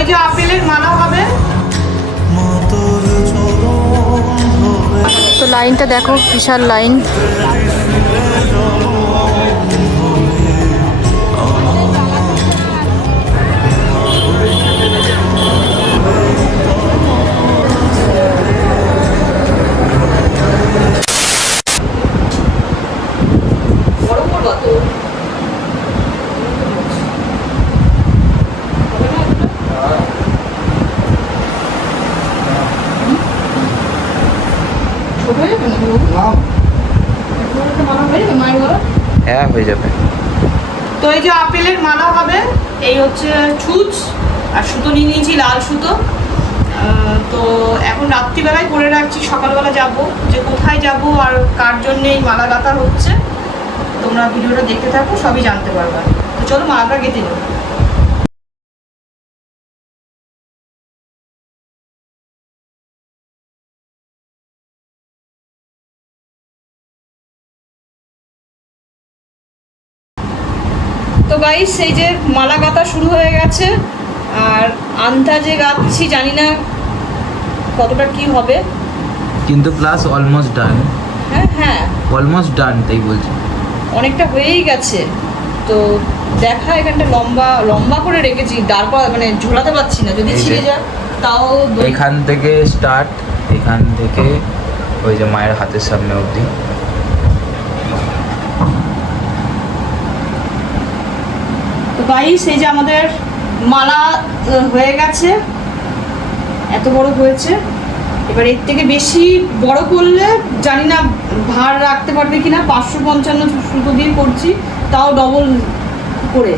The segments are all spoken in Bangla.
এই যে আপেলের মালা হবে। তো লাইনটা দেখো বিশাল লাইন। হ্যাঁ হয়ে যাবে। তো এই যে আপেলের মালা হবে, এই হচ্ছে ছুঁচ, আর সুতো নিয়ে নিয়েছি, লাল সুতো। তো এখন রাত্রিবেলায় করে রাখছি, সকালবেলা যাব। যে কোথায় যাব আর কার জন্য এই মালা গাঁথা হচ্ছে, তোমরা ভিডিওটা দেখতে থাকো, সবই জানতে পারবে। তো চলো, মালাটা গেঁথে নেব গাইস এই যে মালা গাঁথা শুরু হয়ে গেছে আর আন্দাজে গাচ্ছি জানি না কতটা কি হবে। কিন্তু প্লাস অলমোস্ট ডান হ্যাঁ হ্যাঁ। অলমোস্ট ডান তাই বলছি। অনেকটা হয়েই গেছে। তো দেখা এখানটা লম্বা লম্বা করে রেখেছি দাঁড় মানে ঝোলাতে পারছি না। যদি ছিঁড়ে যায় তাও এখান থেকে স্টার্ট এখান থেকে ওই যে মায়ের হাতের সামনে অবধি। গাইস এই যে আমাদের মালা হয়ে গেছে। এত বড় হয়েছে। এবার এর থেকে বেশি বড় করলে জানি না ভার রাখতে পারবে কিনা। পাঁচশো পঞ্চান্ন সুতো দিয়ে করছি তাও ডবল করে।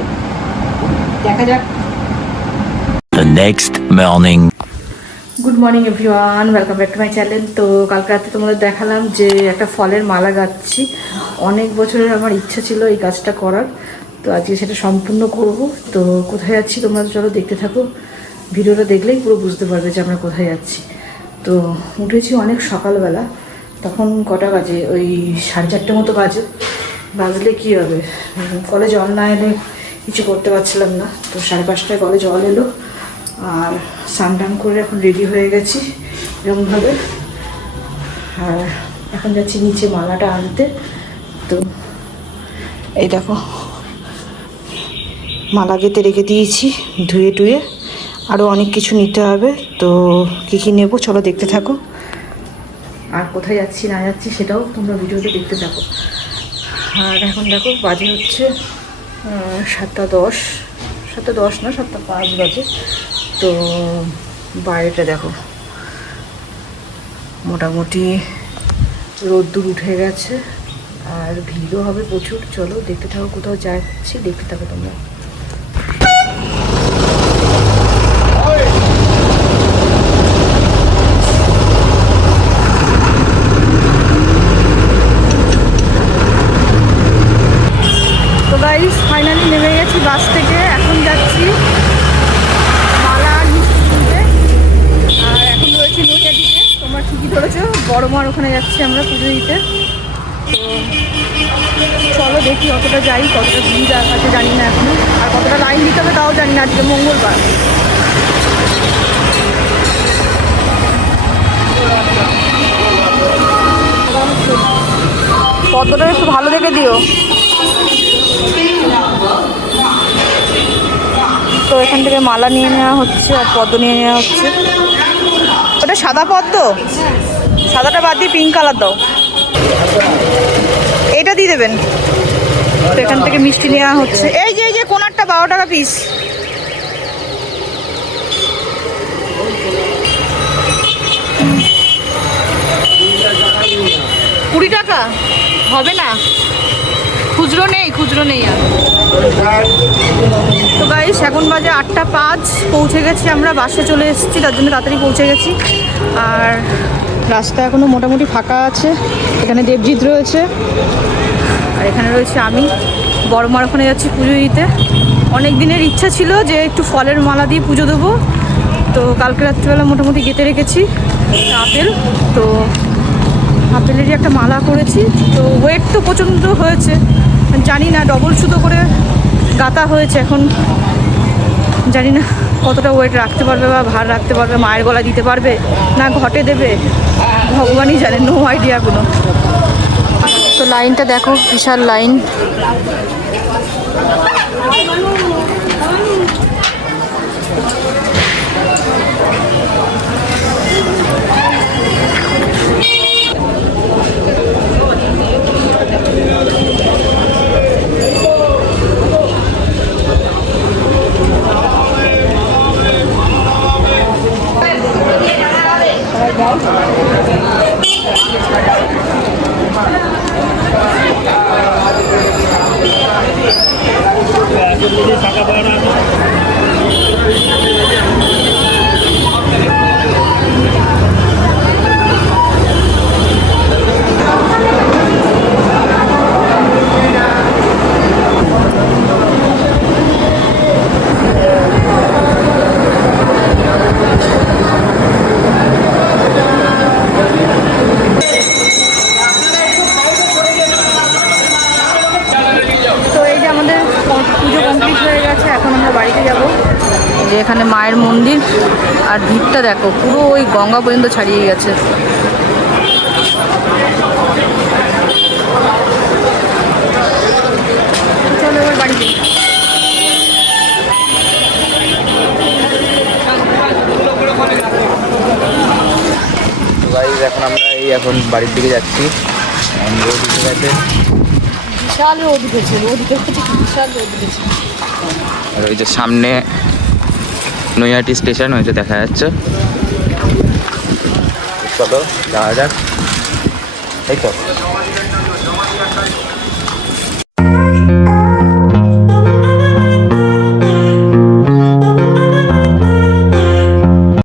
দেখা যাক। The next morning. Good morning everyone welcome back to my channel তো কালকে রাতে তোমাদের দেখালাম যে একটা ফলের মালা গাচ্ছি। অনেক বছরের আমার ইচ্ছা ছিল এই কাজটা করার। তো আজকে সেটা সম্পূর্ণ করব। তো কোথায় যাচ্ছি তোমরা চলো দেখতে থাকো। ভিডিওটা দেখলেই পুরো বুঝতে পারবে যে আমরা কোথায় যাচ্ছি। তো উঠেছি অনেক সকালবেলা, তখন কটা বাজে? ওই সাড়ে চারটে মতো বাজে। বাজলে কী হবে? কলে জল না এলে কিছু করতে পারছিলাম না। তো সাড়ে পাঁচটায় কলে জল এলো। আর স্নান করে এখন রেডি হয়ে গেছি এরকমভাবে আর এখন যাচ্ছি নিচে মালাটা আনতে। তো এই দেখো। মালা গেতে রেখে দিয়েছি, ধুয়ে টুয়ে। আরও অনেক কিছু নিতে হবে, তো কী কী নেব চলো দেখতে থাকো। আর কোথায় যাচ্ছি, না যাচ্ছি সেটাও তোমরা ভিডিওতে দেখতে থাকো। আর এখন দেখো, বাজে হচ্ছে সাতটা দশ। সাতটা দশ না, সাতটা পাঁচ বাজে। তো বাইরেটা দেখো। মোটামুটি রোদ্দুর উঠে গেছে, আর ভিড়ও হবে প্রচুর। চলো দেখতে থাকো, কোথাও যাচ্ছি, দেখতে থাকো তোমরা তো গাইস ফাইনালি নেমে গেছি বাস থেকে এখন যাচ্ছি মালা আর মিষ্টি কিনতে আর এখন রয়েছে নৈহাটিতে তোমরা ঠিকই ধরেছো বড় মার ওখানে যাচ্ছি আমরা পুজো দিতে। তো চলো দেখি কতটা যাই, কতটা ভিড় আছে, জানি না এখনও। আর কতটা লাইন দিতে হবে তাও জানি না, আজকে মঙ্গলবার। কতটা একটু ভালো দেখে দিও। তো এখান থেকে মালা নিয়ে নেওয়া হচ্ছে আর পদ্ম নিয়ে নেওয়া হচ্ছে। ওটা সাদা পদ্ম? সাদাটা বাদ দিয়ে পিঙ্ক কালার দাও। এটা দিয়ে দেবেন। তো এখান থেকে মিষ্টি নেওয়া হচ্ছে। এই যে এই যে, কোনারটা বারো টাকা পিস কুড়ি টাকা? হবে না। খুচরো নেই খুচরো নেই আর। তো গাইস এখন বাজে আটটা পাঁচ, পৌঁছে গেছি আমরা, বাসে চলে এসেছি, তার জন্য তাড়াতাড়ি পৌঁছে গেছি। আর রাস্তা এখনও মোটামুটি ফাঁকা আছে। এখানে দেবজিৎ রয়েছে। আর এখানে রয়েছে আমি। বড় মার ওখানে যাচ্ছি পুজো দিতে। অনেক দিনের ইচ্ছা ছিল যে একটু ফলের মালা দিয়ে পুজো দেবো। তো কালকে রাত্রিবেলা মোটামুটি গেঁথে রেখেছি আপেল। তো আপেলেরই একটা মালা করেছি। তো ওয়েট তো প্রচণ্ড হয়েছে। জানি না ডবল সুতো করে গাঁথা হয়েছে এখন। জানি না। কতটা ওয়েট রাখতে পারবে বা ভার রাখতে পারবে, মায়ের গলা দিতে পারবে না ঘটে দেবে? ভগবানই জানে নো আইডিয়া কোনো। তো লাইনটা দেখো, বিশাল লাইন তো এই যে আমাদের ক- পুজো কমপ্লিট হয়ে গেছে, এখন আমরা বাড়িতে যাব। যে এখানে মায়ের মন্দির, আর ভিড়টা দেখো, পুরো ওই গঙ্গা পর্যন্ত ছাড়িয়ে গেছে। চলো এখন আমরা এই এখন বাড়ির দিকে যাচ্ছি। রোদ গেছে বিশাল রোদ উঠেছে রোদ উঠেছে বিশাল রোদ উঠেছে। আর ওই যে সামনে নৈহাটি স্টেশন, ওই যে দেখা যাচ্ছে। চলো যাওয়া যাক। এই তো।